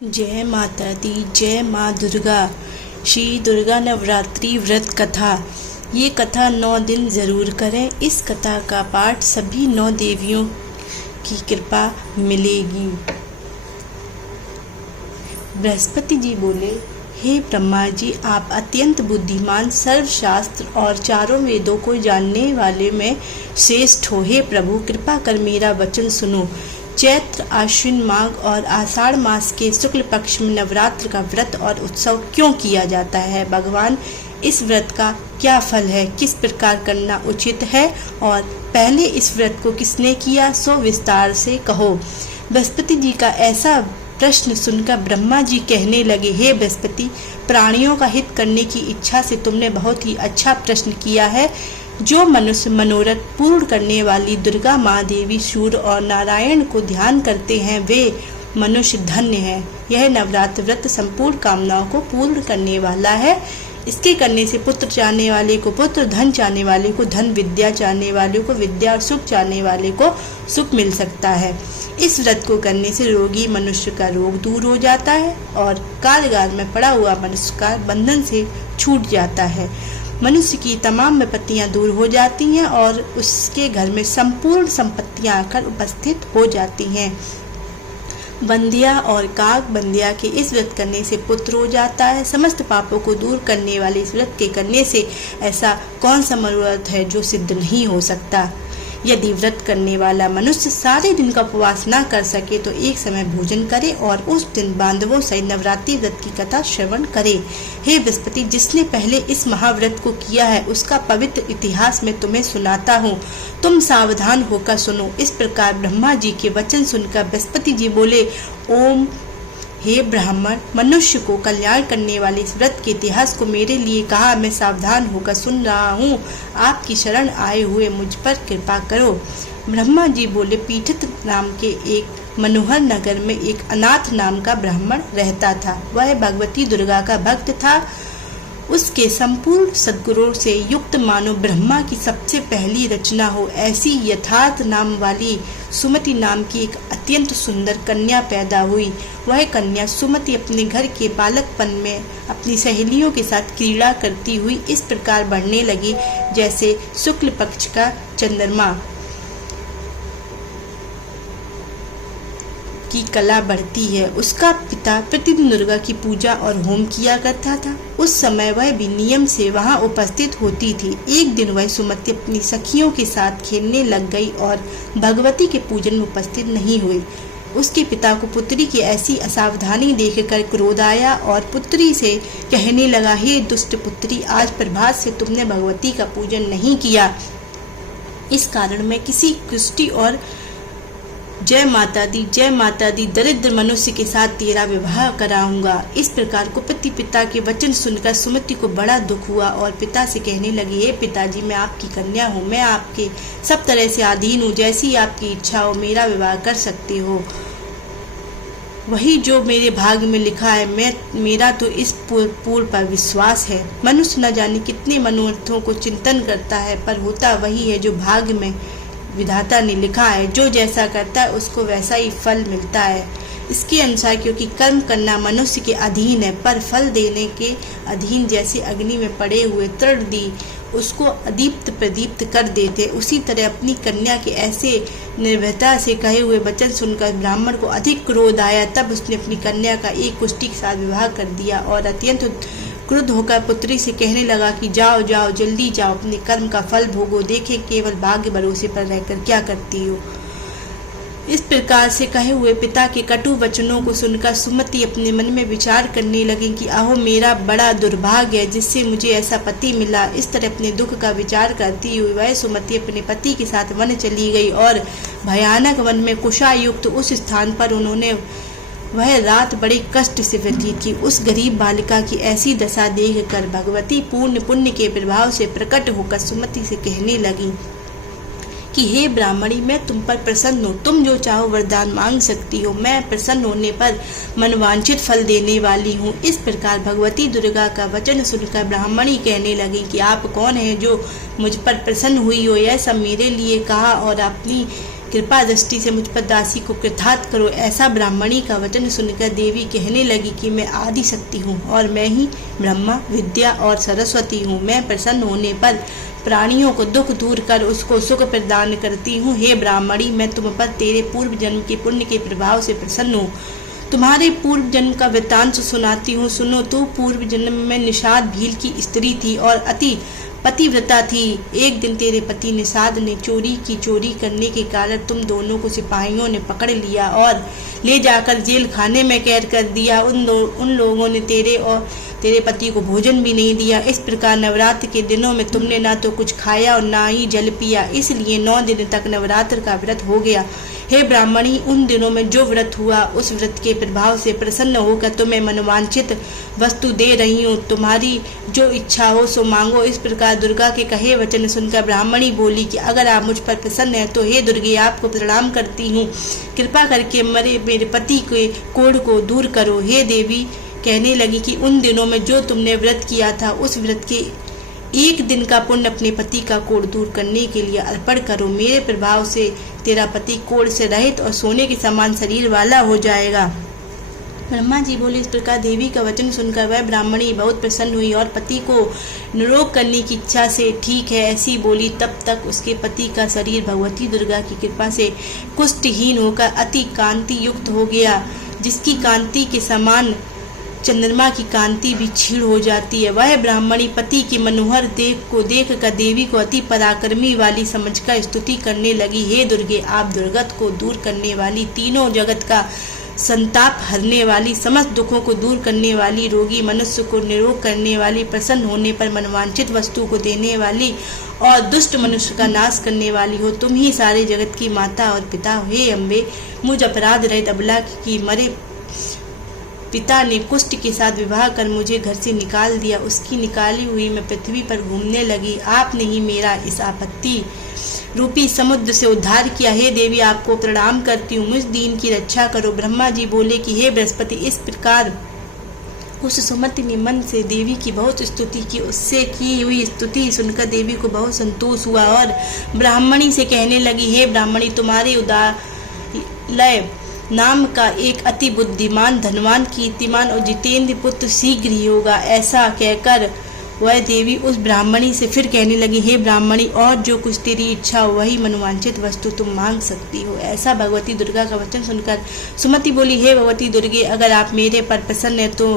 जय माता दी, जय माँ दुर्गा। श्री दुर्गा नवरात्रि व्रत कथा। ये कथा 9 दिन ज़रूर करें। इस कथा का पाठ सभी 9 देवियों की कृपा मिलेगी। बृहस्पति जी बोले, हे ब्रह्मा जी, आप अत्यंत बुद्धिमान, सर्वशास्त्र और चारों वेदों को जानने वाले में श्रेष्ठ हो। हे प्रभु, कृपा कर मेरा वचन सुनो। चैत्र, आश्विन, माघ और आषाढ़ मास के शुक्ल पक्ष में नवरात्र का व्रत और उत्सव क्यों किया जाता है? भगवान, इस व्रत का क्या फल है? किस प्रकार करना उचित है? और पहले इस व्रत को किसने किया, सो विस्तार से कहो। बृहस्पति जी का ऐसा प्रश्न सुनकर ब्रह्मा जी कहने लगे, हे बृहस्पति, प्राणियों का हित करने की इच्छा से तुमने बहुत ही अच्छा प्रश्न किया है। जो मनुष्य मनोरथ पूर्ण करने वाली दुर्गा माँ देवी, सूर्य और नारायण को ध्यान करते हैं, वे मनुष्य धन्य है। यह नवरात्र व्रत संपूर्ण कामनाओं को पूर्ण करने वाला है। इसके करने से पुत्र चाहने वाले को पुत्र, धन चाहने वाले को धन, विद्या चाहने वाले को विद्या और सुख चाहने वाले को सुख मिल सकता है। इस व्रत को करने से रोगी मनुष्य का रोग दूर हो जाता है और कारागार में पड़ा हुआ मनुष्य का बंधन से छूट जाता है। मनुष्य की तमाम विपत्तियां दूर हो जाती हैं और उसके घर में संपूर्ण संपत्तियां आकर उपस्थित हो जाती हैं। बंदिया और काग बंदिया के इस व्रत करने से पुत्र हो जाता है। समस्त पापों को दूर करने वाले इस व्रत के करने से ऐसा कौन सा मनोरथ है जो सिद्ध नहीं हो सकता। यदि व्रत करने वाला मनुष्य सारे दिन का उपवास न कर सके तो एक समय भोजन करे और उस दिन बांधवों सहित नवरात्रि व्रत की कथा श्रवण करे। हे बृहस्पति, जिसने पहले इस महाव्रत को किया है उसका पवित्र इतिहास मैं तुम्हें सुनाता हूँ। तुम सावधान होकर सुनो। इस प्रकार ब्रह्मा जी के वचन सुनकर बृहस्पति जी बोले, ओम, हे ब्राह्मण, मनुष्य को कल्याण करने वाले इस व्रत के इतिहास को मेरे लिए कहा, मैं सावधान होकर सुन रहा हूँ। आपकी शरण आए हुए मुझ पर कृपा करो। ब्रह्मा जी बोले, पीठित नाम के एक मनोहर नगर में एक अनाथ नाम का ब्राह्मण रहता था। वह भगवती दुर्गा का भक्त था। उसके संपूर्ण सद्गुणों से युक्त मानो ब्रह्मा की सबसे पहली रचना हो ऐसी यथार्थ नाम वाली सुमति नाम की एक अत्यंत सुंदर कन्या पैदा हुई। वह कन्या सुमति अपने घर के बालकपन में अपनी सहेलियों के साथ क्रीड़ा करती हुई इस प्रकार बढ़ने लगी जैसे शुक्ल पक्ष का चंद्रमा की कला बढ़ती है। उसका पिता प्रतिदिन दुर्गा की पूजा और होम किया करता था। उस समय वह भी नियम से वहां उपस्थित होती थी। एक दिन वह सुमति अपनी सखियों के साथ खेलने लग गई और भगवती के पूजन में उपस्थित नहीं हुई। उसके पिता को पुत्री की ऐसी असावधानी देखकर क्रोध आया और पुत्री से कहने लगा, हे दुष्ट पुत्री, आज प्रभात से तुमने भगवती का पूजन नहीं किया। इस कारण मैं किसी कुष्टी और जय माता दी दरिद्र मनुष्य के साथ तेरा विवाह कराऊंगा। इस प्रकार कुपित पिता के वचन सुनकर सुमति को बड़ा दुख हुआ और पिता से कहने लगी, हे पिताजी, मैं आपकी कन्या हूँ, मैं आपके सब तरह से अधीन हूँ। जैसी आपकी इच्छा हो मेरा विवाह कर सकते हो। वही जो मेरे भाग्य में लिखा है, मेरा तो इस पूर्ण पर विश्वास है। मनुष्य न जाने कितने मनोरथों को चिंतन करता है, पर होता वही है जो भाग्य में विधाता ने लिखा है। जो जैसा करता है उसको वैसा ही फल मिलता है। इसके अनुसार क्योंकि कर्म करना मनुष्य के अधीन है, पर फल देने के अधीन जैसे अग्नि में पड़े हुए तृण दी उसको अदीप्त प्रदीप्त कर देते, उसी तरह अपनी कन्या के ऐसे निर्भयता से कहे हुए वचन सुनकर ब्राह्मण को अधिक क्रोध आया। तब उसने अपनी कन्या का एक कुष्टी के साथ विवाह कर दिया और अत्यंत क्रुद्ध होकर पुत्री से कहने लगा कि जाओ जाओ, जल्दी जाओ, अपने कर्म का फल भोगो, देखें केवल भाग्य भरोसे पर रहकर क्या करती हो। इस प्रकार से कहे हुए पिता के कटु वचनों को सुनकर सुमति अपने मन में विचार करने लगी कि आहो, मेरा बड़ा दुर्भाग्य है जिससे मुझे ऐसा पति मिला। इस तरह अपने दुख का विचार करती हुई वह सुमति अपने पति के साथ वन चली गई और भयानक वन में कुशायुक्त उस स्थान पर उन्होंने वह रात बड़े कष्ट से व्यतीत की। उस गरीब बालिका की ऐसी दशा देखकर भगवती पूर्ण पुण्य के प्रभाव से प्रकट होकर सुमति से कहने लगी कि हे ब्राह्मणी, मैं तुम पर प्रसन्न हूँ, तुम जो चाहो वरदान मांग सकती हो। मैं प्रसन्न होने पर मनवांछित फल देने वाली हूँ। इस प्रकार भगवती दुर्गा का वचन सुनकर ब्राह्मणी कहने लगी कि आप कौन हैं जो मुझ पर प्रसन्न हुई हो? यह सब मेरे लिए कहा और अपनी कृपा दृष्टि से मुझ पर दासी को कृतार्थ करो। ऐसा ब्राह्मणी का वचन सुनकर देवी कहने लगी कि मैं आदि शक्ति हूँ और मैं ही ब्रह्मा, विद्या और सरस्वती हूँ। मैं प्रसन्न होने पर प्राणियों को दुख दूर कर उसको सुख प्रदान करती हूँ। हे ब्राह्मणी, मैं तुम पर तेरे पूर्व जन्म के पुण्य के प्रभाव से प्रसन्न हूँ। तुम्हारे पूर्व जन्म का वृत्तांत सुनाती हूँ, सुनो। तू पूर्व जन्म में निषाद भील की स्त्री थी और अति पतिव्रता थी। एक दिन तेरे पति निषाद ने चोरी करने के कारण तुम दोनों को सिपाहियों ने पकड़ लिया और ले जाकर जेल खाने में कैद कर दिया। उन लोगों ने तेरे पति को भोजन भी नहीं दिया। इस प्रकार नवरात्र के दिनों में तुमने ना तो कुछ खाया और ना ही जल पिया, इसलिए 9 दिन तक नवरात्र का व्रत हो गया। हे ब्राह्मणी, उन दिनों में जो व्रत हुआ उस व्रत के प्रभाव से प्रसन्न होकर तुम्हें मनवांछित वस्तु दे रही हूँ। तुम्हारी जो इच्छा हो सो मांगो। इस प्रकार दुर्गा के कहे वचन सुनकर ब्राह्मणी बोली कि अगर आप मुझ पर प्रसन्न हैं तो हे दुर्गे, आपको प्रणाम करती हूँ। कृपा करके मेरे पति के कोढ़ को दूर करो। हे देवी कहने लगी कि उन दिनों में जो तुमने व्रत किया था उस व्रत के 1 दिन का पुण्य अपने पति का कोढ़ दूर करने के लिए अर्पण करो। मेरे प्रभाव से तेरा पति कोढ़ से रहित और सोने के समान शरीर वाला हो जाएगा। ब्रह्मा जी बोले। इस प्रकार देवी का वचन सुनकर वह ब्राह्मणी बहुत प्रसन्न हुई और पति को निरोग करने की इच्छा से ठीक है ऐसी बोली। तब तक उसके पति का शरीर भगवती दुर्गा की कृपा से कुष्ठहीन होकर अति कांति युक्त हो गया, जिसकी कांति के समान चंद्रमा की कांति भी क्षीण हो जाती है। वह ब्राह्मणी पति की मनोहर देख कर देवी को अति पराक्रमी वाली समझकर स्तुति करने लगी। हे दुर्गे, आप दुर्गत को दूर करने वाली, तीनों जगत का संताप हरने वाली, समस्त दुखों को दूर करने वाली, रोगी मनुष्य को निरोग करने वाली, प्रसन्न होने पर मनवांछित वस्तु को देने वाली और दुष्ट मनुष्य का नाश करने वाली हो। तुम ही सारे जगत की माता और पिता हो। हे अम्बे, मुझ अपराध रहित अबला की मरे पिता ने कुष्ठ के साथ विवाह कर मुझे घर से निकाल दिया। उसकी निकाली हुई मैं पृथ्वी पर घूमने लगी। आपने ही मेरा इस आपत्ति रूपी समुद्र से उद्धार किया। हे देवी, आपको प्रणाम करती हूँ, मुझ दीन की रक्षा करो। ब्रह्मा जी बोले कि हे बृहस्पति, इस प्रकार उस सुमति ने मन से देवी की बहुत स्तुति की। उससे की हुई स्तुति सुनकर देवी को बहुत संतोष हुआ और ब्राह्मणी से कहने लगी, हे ब्राह्मणी, तुम्हारे उदालय नाम का एक अति बुद्धिमान, धनवान, कीर्तिमान और जितेंद्र पुत्र शीघ्र ही होगा। ऐसा कहकर वह देवी उस ब्राह्मणी से फिर कहने लगी, हे ब्राह्मणी, और जो कुछ तेरी इच्छा हो वही मनवांछित वस्तु तुम मांग सकती हो। ऐसा भगवती दुर्गा का वचन सुनकर सुमति बोली, हे भगवती दुर्गे, अगर आप मेरे पर प्रसन्न है तो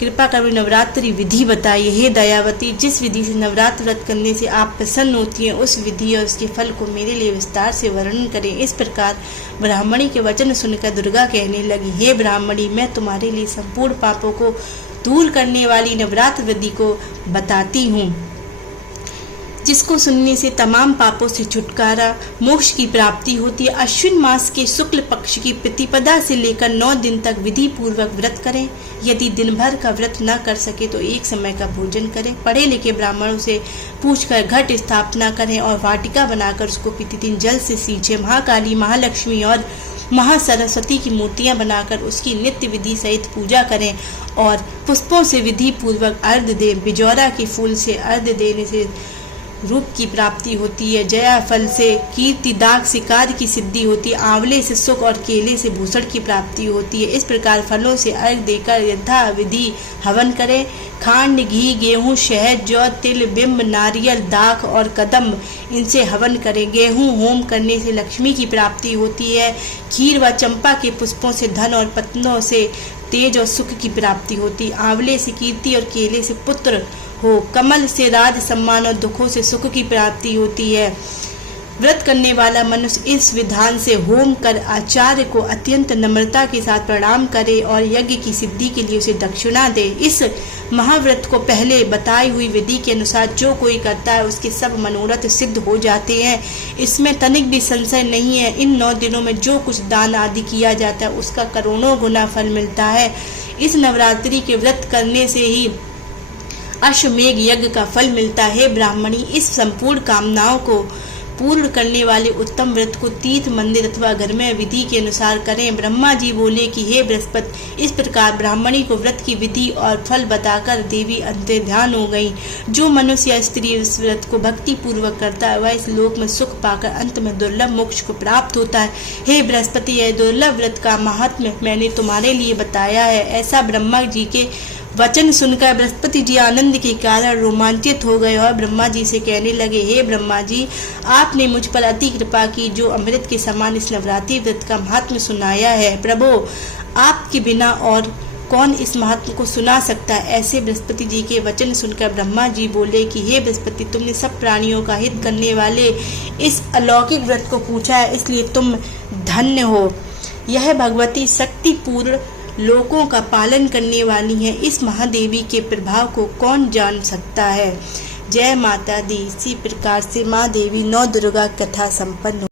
कृपा कर नवरात्रि विधि बताइए। हे दयावती, जिस विधि से नवरात्र व्रत करने से आप प्रसन्न होती हैं उस विधि और उसके फल को मेरे लिए विस्तार से वर्णन करें। इस प्रकार ब्राह्मणी के वचन सुनकर दुर्गा कहने लगी, हे ब्राह्मणी, मैं तुम्हारे लिए संपूर्ण पापों को दूर करने वाली नवरात्र विधि को बताती हूँ, जिसको सुनने से तमाम पापों से छुटकारा, मोक्ष की प्राप्ति होती है। अश्विन मास के शुक्ल पक्ष की प्रतिपदा से लेकर 9 दिन तक विधि पूर्वक व्रत करें। यदि दिन भर का व्रत न कर सके तो एक समय का भोजन करें। पढ़े लिखे ब्राह्मणों से पूछकर घट स्थापना करें और वाटिका बनाकर उसको प्रतिदिन जल से सींचें। महाकाली, महालक्ष्मी और महासरस्वती की मूर्तियां बनाकर उसकी नित्य विधि सहित पूजा करें और पुष्पों से विधि पूर्वक अर्घ्य दें। बिजौरा के फूल से अर्घ्य देने से रूप की प्राप्ति होती है। जया फल से कीर्ति, दाग से कार्य की सिद्धि होती है। आंवले से सुख और केले से भूषण की प्राप्ति होती है। इस प्रकार फलों से अर्घ देकर यथा विधि हवन करें। खांड, घी, गेहूँ, शहद, जौ, तिल, बिंब, नारियल, दाख और कदम्ब, इनसे हवन करें। गेहूँ होम करने से लक्ष्मी की प्राप्ति होती है। खीर व चंपा के पुष्पों से धन और पत्नों से तेज और सुख की प्राप्ति होती है। आंवले से कीर्ति और केले से पुत्र हो। कमल से राज, सम्मान और दुखों से सुख की प्राप्ति होती है। व्रत करने वाला मनुष्य इस विधान से होम कर आचार्य को अत्यंत नम्रता के साथ प्रणाम करे और यज्ञ की सिद्धि के लिए उसे दक्षिणा दे। इस महाव्रत को पहले बताई हुई विधि के अनुसार जो कोई करता है उसके सब मनोरथ सिद्ध हो जाते हैं। इसमें तनिक भी संशय नहीं है। इन 9 दिनों में जो कुछ दान आदि किया जाता है उसका करोड़ों गुना फल मिलता है। इस नवरात्रि के व्रत करने से ही अश्वमेघ यज्ञ का फल मिलता है। ब्राह्मणी, इस संपूर्ण कामनाओं को पूर्ण करने वाले उत्तम व्रत को तीर्थ, मंदिर अथवा घर में विधि के अनुसार करें। ब्रह्मा जी बोले कि हे बृहस्पति, इस प्रकार ब्राह्मणी को व्रत की विधि और फल बताकर देवी अंतर्ध्यान हो गई। जो मनुष्य या स्त्री इस व्रत को भक्ति पूर्वक करता है वह इस लोक में सुख पाकर अंत में दुर्लभ मोक्ष को प्राप्त होता है। हे बृहस्पति, यह दुर्लभ व्रत का महात्म्य मैंने तुम्हारे लिए बताया है। ऐसा ब्रह्मा जी के वचन सुनकर बृहस्पति जी आनंद के कारण रोमांचित हो गए और ब्रह्मा जी से कहने लगे, हे ब्रह्मा जी, आपने मुझ पर अति कृपा की जो अमृत के समान इस नवरात्रि व्रत का महात्म्य सुनाया है। प्रभु, आपके बिना और कौन इस महात्म को सुना सकता है। ऐसे बृहस्पति जी के वचन सुनकर ब्रह्मा जी बोले कि हे बृहस्पति, तुमने सब प्राणियों का हित करने वाले इस अलौकिक व्रत को पूछा है, इसलिए तुम धन्य हो। यह भगवती शक्तिपूर्ण लोकों का पालन करने वाली है। इस महादेवी के प्रभाव को कौन जान सकता है। जय माता दी। इसी प्रकार से माँ देवी नौ दुर्गा कथा संपन्न